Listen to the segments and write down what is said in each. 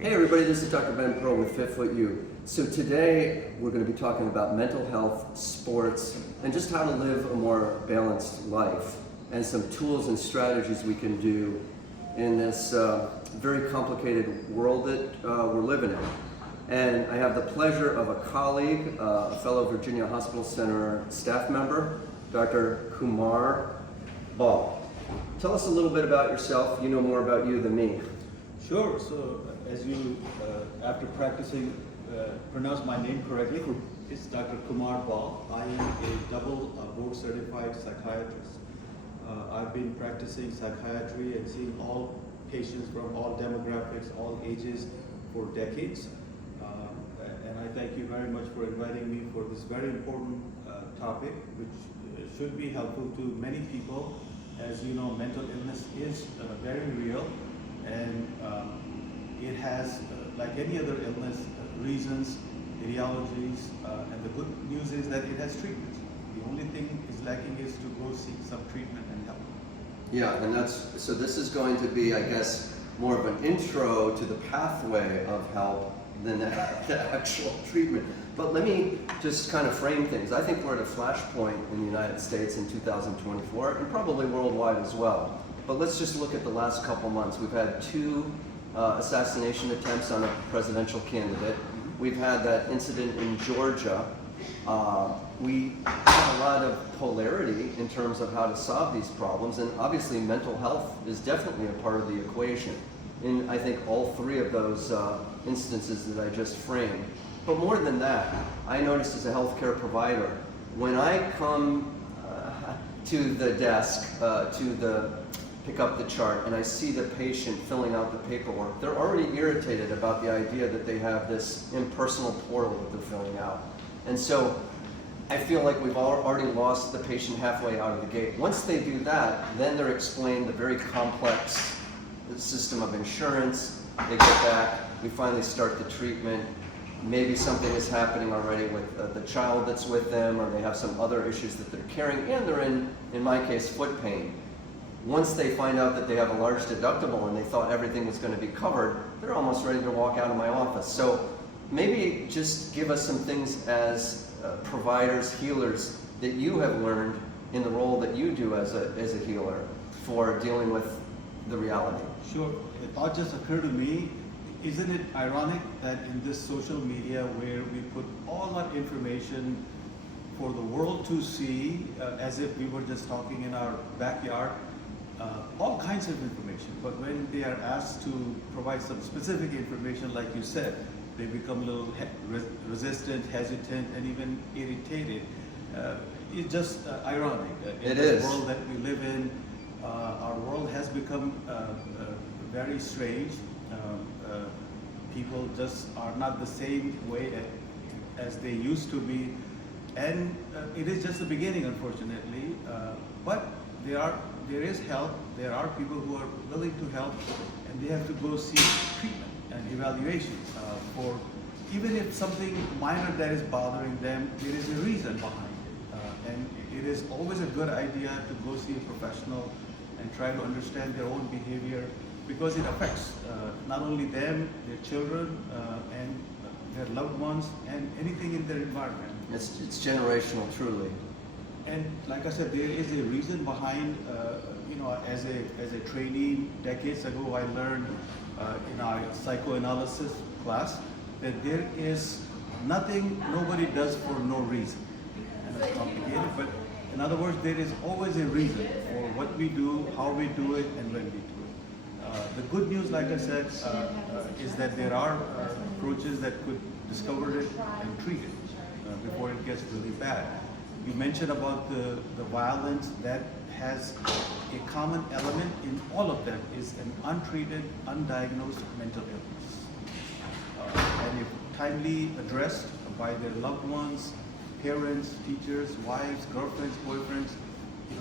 Hey everybody, this is Dr. Ben Pearl with Fit Foot U. So today we're going to be talking about mental health, sports, and just how to live a more balanced life, and some tools and strategies we can do in this very complicated world that we're living in. And I have the pleasure of a colleague, a fellow Virginia Hospital Center staff member, Dr. Kumar Bahl. Tell us a little bit about yourself. You know more about you than me. Sure. So, as you, after practicing, pronounce my name correctly, it's Dr. Kumar Bahl. I am a double board-certified psychiatrist. I've been practicing psychiatry and seeing all patients from all demographics, all ages for decades. And I thank you very much for inviting me for this very important topic, which should be helpful to many people. As you know, mental illness is very real, and it has, like any other illness, reasons, etiologies, and the good news is that it has treatments. The only thing is lacking is to go seek some treatment and help. Yeah, and so this is going to be, I guess, more of an intro to the pathway of help than the actual treatment. But let me just kind of frame things. I think we're at a flashpoint in the United States in 2024, and probably worldwide as well. But let's just look at the last couple months. We've had two assassination attempts on a presidential candidate. We've had that incident in Georgia. We have a lot of polarity in terms of how to solve these problems, and obviously mental health is definitely a part of the equation in, I think, all three of those instances that I just framed. But more than that, I noticed as a healthcare provider, when I come to the desk pick up the chart and I see the patient filling out the paperwork, they're already irritated about the idea that they have this impersonal portal that they're filling out. And so I feel like we've already lost the patient halfway out of the gate. Once they do that, then they're explained the very complex system of insurance. They get back, we finally start the treatment. Maybe something is happening already with the child that's with them, or they have some other issues that they're carrying, and they're in my case, foot pain. Once they find out that they have a large deductible and they thought everything was going to be covered, they're almost ready to walk out of my office. So maybe just give us some things as providers, healers, that you have learned in the role that you do as a healer for dealing with the reality. Sure. The thought just occurred to me, isn't it ironic that in this social media where we put all our information for the world to see, as if we were just talking in our backyard, all kinds of information, but when they are asked to provide some specific information, like you said, they become a little resistant, hesitant, and even irritated. It's just ironic. In the world that we live in, our world has become very strange. People just are not the same way as they used to be, and it is just the beginning, unfortunately. But there is help. There are people who are willing to help, and they have to go seek treatment and evaluation for, even if something minor that is bothering them, there is a reason behind it. And it is always a good idea to go see a professional and try to understand their own behavior, because it affects not only them, their children, and their loved ones, and anything in their environment. It's generational, truly. And like I said, there is a reason behind, as a trainee decades ago, I learned in our psychoanalysis class that there is nothing nobody does for no reason. And it's complicated, but in other words, there is always a reason for what we do, how we do it, and when we do it. The good news, like I said, is that there are approaches that could discover it and treat it before it gets really bad. You mentioned about the violence that has a common element in all of them is an untreated, undiagnosed mental illness. And if timely addressed by their loved ones, parents, teachers, wives, girlfriends, boyfriends,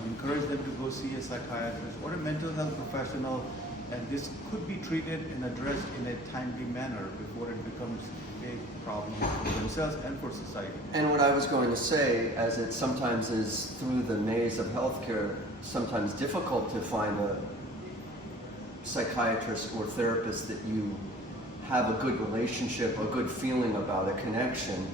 encourage them to go see a psychiatrist or a mental health professional, and this could be treated and addressed in a timely manner before it becomes a problem for themselves and for society. And what I was going to say, as it sometimes is through the maze of healthcare, sometimes difficult to find a psychiatrist or therapist that you have a good relationship, a good feeling about a connection,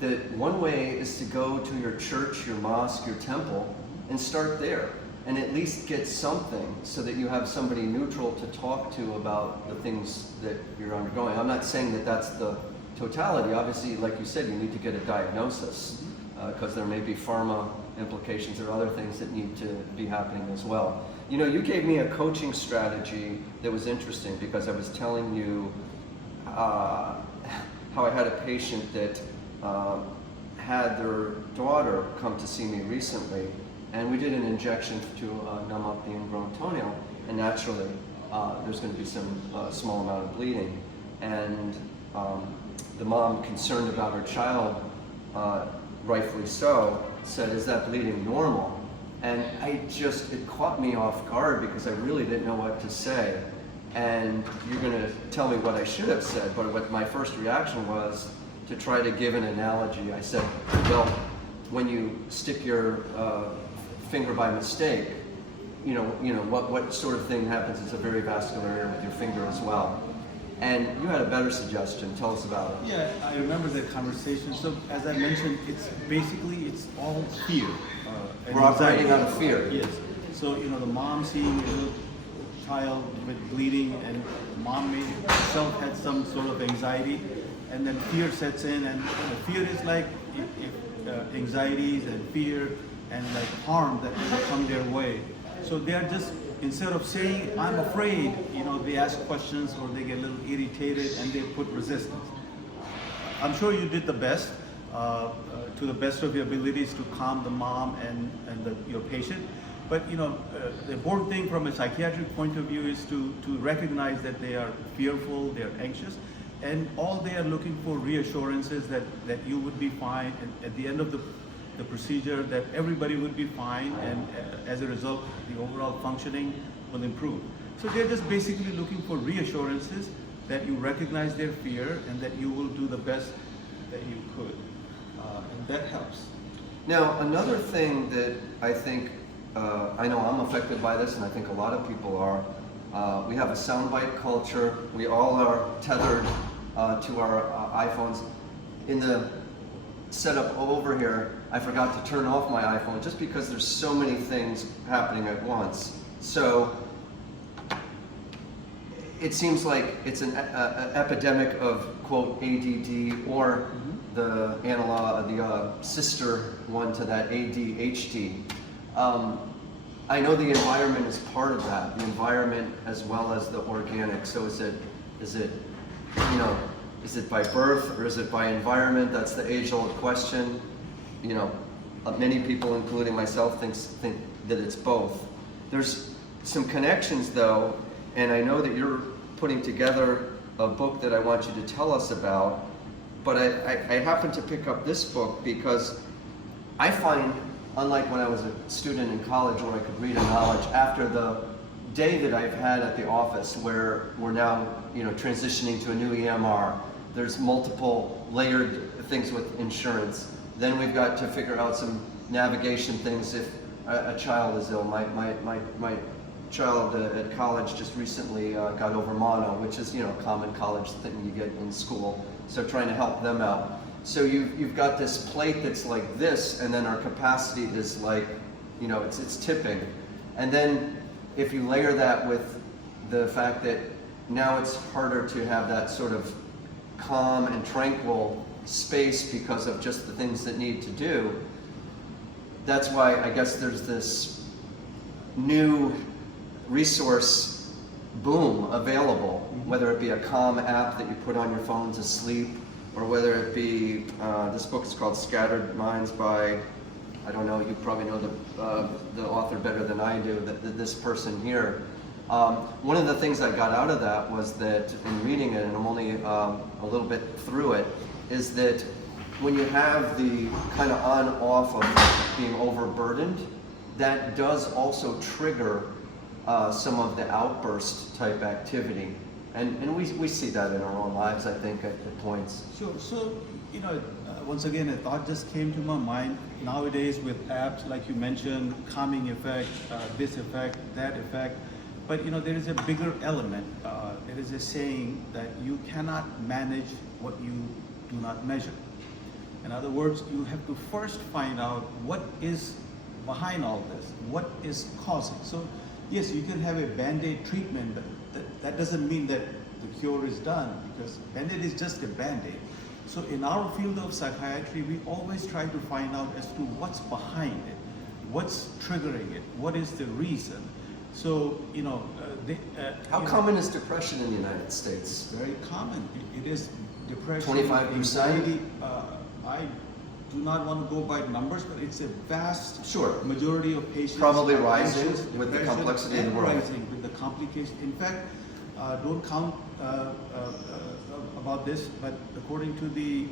that one way is to go to your church, your mosque, your temple, and start there, and at least get something so that you have somebody neutral to talk to about the things that you're undergoing. I'm not saying that that's the totality. Obviously, like you said, you need to get a diagnosis because there may be pharma implications or other things that need to be happening as well. You know, you gave me a coaching strategy that was interesting because I was telling you how I had a patient that had their daughter come to see me recently, and we did an injection to numb up the ingrown toenail, and naturally there's going to be some small amount of bleeding. And the mom, concerned about her child, rightfully so, said, "Is that bleeding normal?" And it caught me off guard because I really didn't know what to say. And you're going to tell me what I should have said, but what my first reaction was to try to give an analogy. I said, well, when you stick your finger by mistake, you know what sort of thing happens? It's a very vascular area with your finger as well. And you had a better suggestion. Tell us about it. Yeah, I remember that conversation. So as I mentioned, it's all fear. We're operating out of fear. Yes. So the mom seeing a little child with bleeding, and mom may herself had some sort of anxiety, and then fear sets in, and fear is like anxieties and fear and like harm that will come their way. So they are just, instead of saying I'm afraid, they ask questions or they get a little irritated and they put resistance. I'm sure you did the best, to the best of your abilities, to calm the mom and your patient. But the important thing from a psychiatric point of view is to recognize that they are fearful, they are anxious, and all they are looking for reassurances that you would be fine, and at the end of the procedure that everybody would be fine, and as a result the overall functioning will improve. So they're just basically looking for reassurances that you recognize their fear and that you will do the best that you could, and that helps. Now, another thing that I think, I know I'm affected by this, and I think a lot of people are, we have a soundbite culture. We all are tethered to our iPhones. In the setup over here, I forgot to turn off my iPhone just because there's so many things happening at once. So it seems like it's an epidemic of, quote, ADD, or the analog, the sister one to that, ADHD. I know the environment is part of that, the environment as well as the organic. So is it by birth or is it by environment? That's the age-old question. Many people, including myself, think that it's both. There's some connections though, and I know that you're putting together a book that I want you to tell us about, but I happened to pick up this book because I find, unlike when I was a student in college where I could read a knowledge, after the day that I've had at the office where we're now transitioning to a new EMR, there's multiple layered things with insurance. Then we've got to figure out some navigation things if a child is ill. My child at college just recently got over mono, which is a common college thing you get in school. So trying to help them out. So you've got this plate that's like this, and then our capacity is like, it's tipping. And then if you layer that with the fact that now it's harder to have that sort of calm and tranquil space because of just the things that need to do, that's why I guess there's this new resource boom available, whether it be a calm app that you put on your phone to sleep, or whether it be, this book is called Scattered Minds by, I don't know, you probably know the author better than I do, this person here. One of the things I got out of that was that, in reading it, and I'm only a little bit through it, is that when you have the kind of on-off of being overburdened, that does also trigger some of the outburst type activity. And we see that in our own lives, I think, at points. Sure. So, once again, a thought just came to my mind. Nowadays, with apps, like you mentioned, calming effect, this effect, that effect, But there is a bigger element. There is a saying that you cannot manage what you do not measure. In other words, you have to first find out what is behind all this, what is causing. So yes, you can have a Band-Aid treatment, but that doesn't mean that the cure is done, because Band-Aid is just a Band-Aid. So in our field of psychiatry, we always try to find out as to what's behind it, what's triggering it, what is the reason. So, How common is depression in the United States? Very common. It is depression, 25%? anxiety. I do not want to go by numbers, but it's a vast majority of patients. Probably have rising anxious, with the depression, complexity of the and world. rising with the complication. In fact, don't count about this, but according to the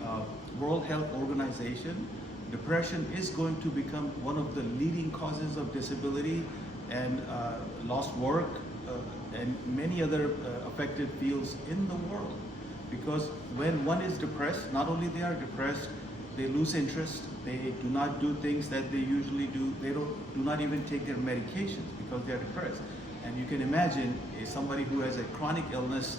World Health Organization, depression is going to become one of the leading causes of disability and lost work and many other affected fields in the world. Because when one is depressed, not only they are depressed, they lose interest, they do not do things that they usually do, they do not even take their medications because they are depressed. And you can imagine somebody who has a chronic illness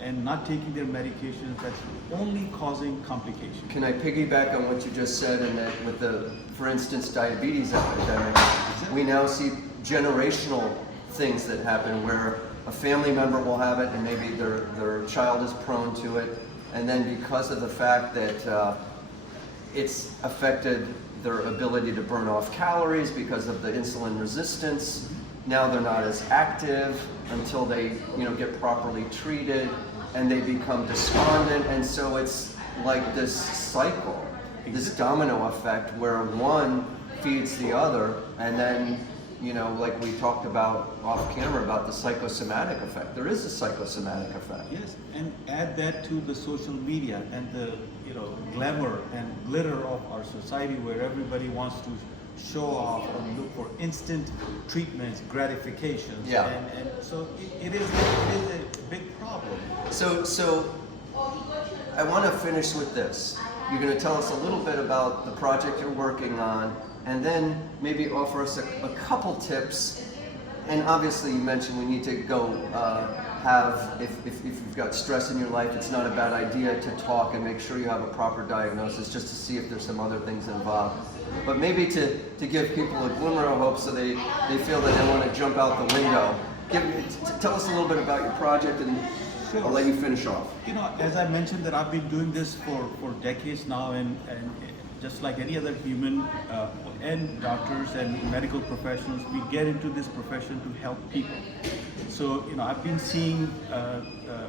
and not taking their medications, that's only causing complications. Can I piggyback on what you just said, and that with the, for instance, diabetes epidemic, we now see generational things that happen where a family member will have it and maybe their child is prone to it, and then because of the fact that it's affected their ability to burn off calories because of the insulin resistance, now they're not as active until they get properly treated, and they become despondent, and so it's like this cycle, this domino effect where one feeds the other, and then like we talked about off camera about the psychosomatic effect. There is a psychosomatic effect. Yes, and add that to the social media and the glamour and glitter of our society, where everybody wants to show off and look for instant treatments, gratifications. Yeah. And so it is a big problem. So I want to finish with this. You're going to tell us a little bit about the project you're working on, and then maybe offer us a couple tips. And obviously you mentioned we need to go if you've got stress in your life, it's not a bad idea to talk and make sure you have a proper diagnosis, just to see if there's some other things involved. But maybe to give people a glimmer of hope so they feel that they want to jump out the window. Tell us a little bit about your project, and I'll let you finish off. As I mentioned, that I've been doing this for decades now, and just like any other human, and doctors and medical professionals, we get into this profession to help people. So, I've been seeing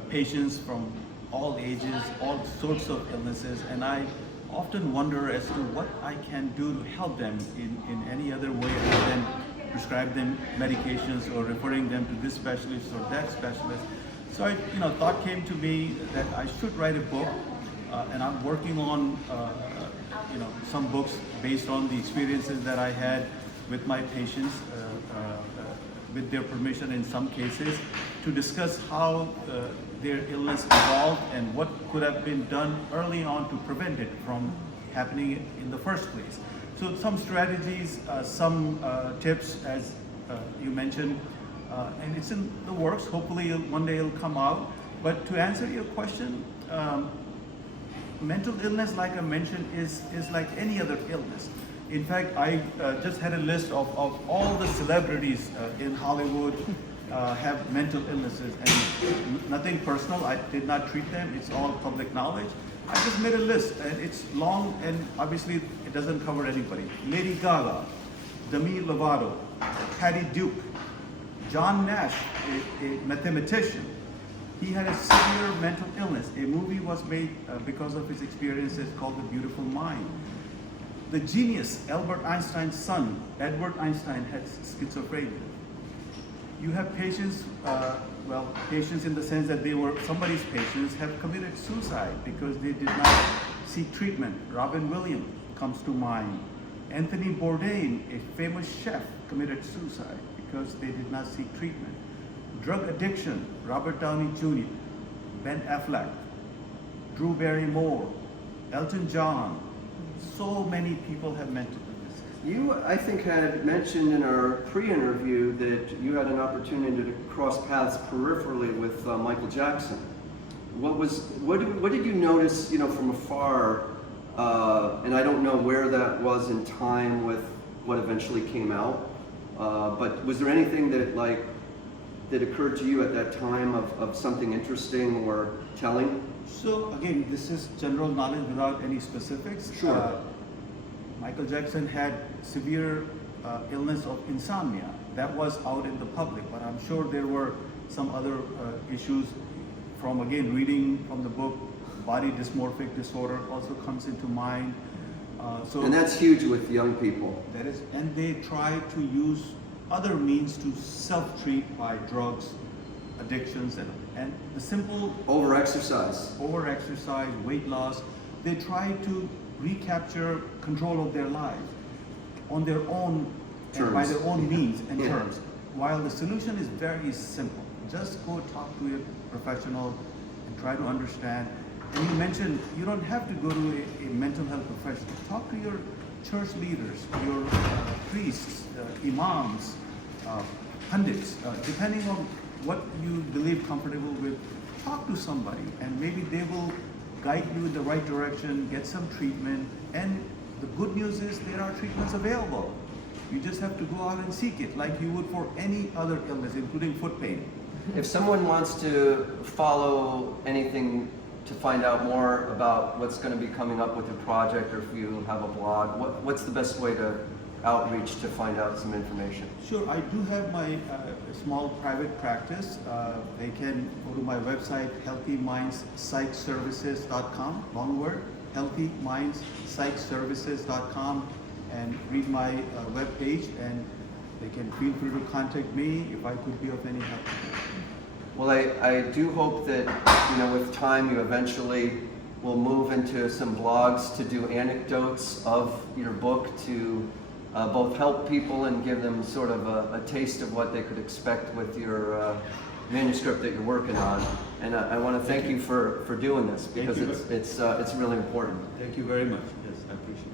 patients from all ages, all sorts of illnesses, and I often wonder as to what I can do to help them in any other way other than prescribe them medications or referring them to this specialist or that specialist. So thought came to me that I should write a book, and I'm working on some books based on the experiences that I had with my patients, with their permission in some cases, to discuss how their illness evolved and what could have been done early on to prevent it from happening in the first place. So some strategies, some tips, as you mentioned, and it's in the works. Hopefully one day it'll come out. But to answer your question, mental illness, like I mentioned, is like any other illness. In fact, I just had a list of all the celebrities in Hollywood have mental illnesses, and nothing personal. I did not treat them. It's all public knowledge. I just made a list, and it's long, and obviously it doesn't cover anybody. Lady Gaga, Demi Lovato, Patty Duke, John Nash, a mathematician. He had a severe mental illness. A movie was made because of his experiences called The Beautiful Mind. The genius, Albert Einstein's son, Edward Einstein, had schizophrenia. You have patients, patients in the sense that they were somebody's patients, have committed suicide because they did not seek treatment. Robin Williams comes to mind. Anthony Bourdain, a famous chef, committed suicide because they did not seek treatment. Drug addiction, Robert Downey Jr., Ben Affleck, Drew Barrymore, Elton John. So many people have mental illnesses. You, I think, had mentioned in our pre-interview that you had an opportunity to cross paths peripherally with Michael Jackson. What did you notice, you know, from afar? And I don't know where that was in time with what eventually came out. But was there anything that occurred to you at that time of something interesting or telling? So again, this is general knowledge without any specifics. Sure. Michael Jackson had severe illness of insomnia. That was out in the public, but I'm sure there were some other issues from, again, reading from the book. Body dysmorphic disorder also comes into mind. And that's huge with young people. That is, and they try to use other means to self-treat by drugs, addictions, and the simple Over-exercise. weight loss. They try to recapture control of their lives on their own and by their own means and terms. While the solution is very simple, just go talk to a professional and try to understand. And you mentioned you don't have to go to a mental health professional. Talk to your church leaders, your priests, imams, pundits, depending on what you believe comfortable with. Talk to somebody, and maybe they will guide you in the right direction, get some treatment. And the good news is there are treatments available. You just have to go out and seek it, like you would for any other illness, including foot pain. If someone wants to follow anything to find out more about what's going to be coming up with your project, or if you have a blog, what's the best way to outreach to find out some information? Sure, I do have my small private practice. They can go to my website, healthymindspsychservices.com, long word, healthymindspsychservices.com, and read my webpage, and they can feel free to contact me if I could be of any help. Well, I do hope that, you know, with time you eventually will move into some blogs to do anecdotes of your book to both help people and give them sort of a taste of what they could expect with your manuscript that you're working on. And I want to thank you for doing this, because it's really important. Thank you very much. Yes, I appreciate it.